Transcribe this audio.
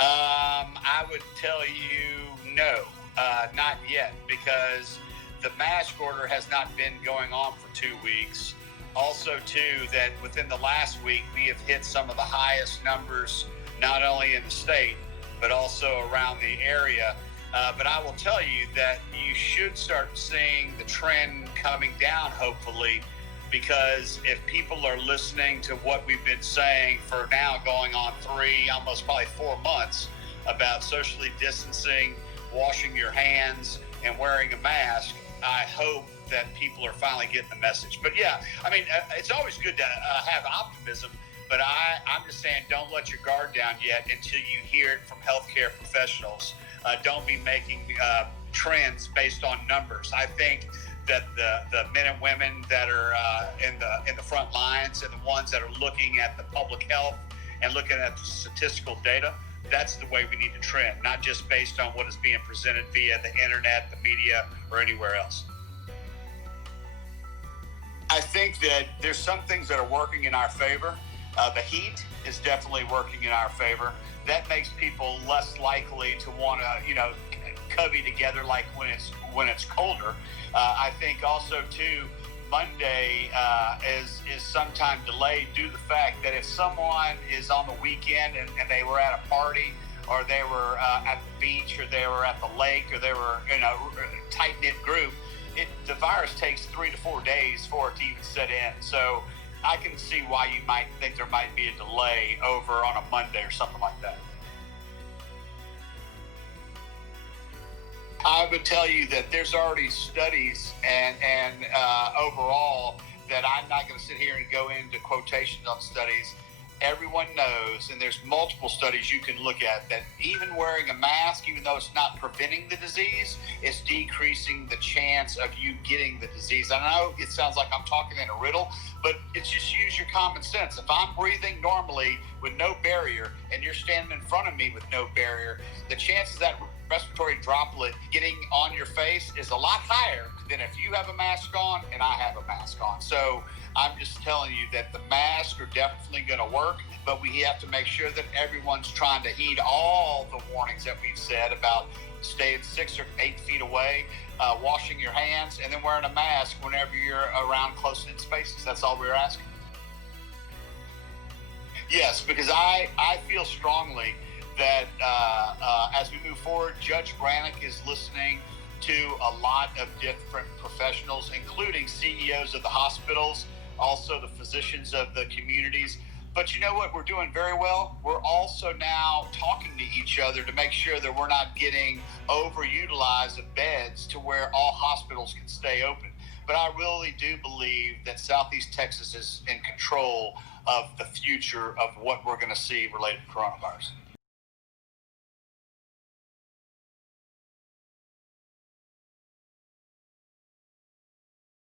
I would tell you no, not yet, because the mask order has not been going on for 2 weeks. Also, too, that within the last week, we have hit some of the highest numbers, not only in the state, but also around the area. But I will tell you that you should start seeing the trend coming down, hopefully, because if people are listening to what we've been saying for now going on 3, almost probably 4 months about socially distancing, washing your hands, and wearing a mask, I hope that people are finally getting the message. But yeah, I mean, it's always good to have optimism, but I'm just saying don't let your guard down yet until you hear it from healthcare professionals. Don't be making trends based on numbers. I think that the men and women that are in the front lines and the ones that are looking at the public health and looking at the statistical data, that's the way we need to trend, not just based on what is being presented via the internet, the media, or anywhere else. I think that there's some things that are working in our favor. The heat is definitely working in our favor. That makes people less likely to want to, covey together like when it's colder. I think also too, Monday is sometime delayed due to the fact that if someone is on the weekend and they were at a party, or they were at the beach, or they were at the lake, or they were in a tight-knit group, the virus takes 3 to 4 days for it to even set in. So I can see why you might think there might be a delay over on a Monday or something like that. I would tell you that there's already studies and overall that I'm not going to sit here and go into quotations on studies. Everyone knows, and there's multiple studies you can look at, that even wearing a mask, even though it's not preventing the disease, is decreasing the chance of you getting the disease. I know it sounds like I'm talking in a riddle, but it's just use your common sense. If I'm breathing normally with no barrier and you're standing in front of me with no barrier, the chances that respiratory droplet getting on your face is a lot higher than if you have a mask on and I have a mask on. So I'm just telling you that the masks are definitely going to work, but we have to make sure that everyone's trying to heed all the warnings that we've said about staying 6 or 8 feet away, washing your hands, and then wearing a mask whenever you're around close-knit spaces. That's all we're asking. Yes, because I feel strongly that as we move forward, Judge Brannock is listening to a lot of different professionals, including CEOs of the hospitals, also the physicians of the communities. But you know what we're doing very well? We're also now talking to each other to make sure that we're not getting overutilized of beds to where all hospitals can stay open. But I really do believe that Southeast Texas is in control of the future of what we're going to see related to coronavirus.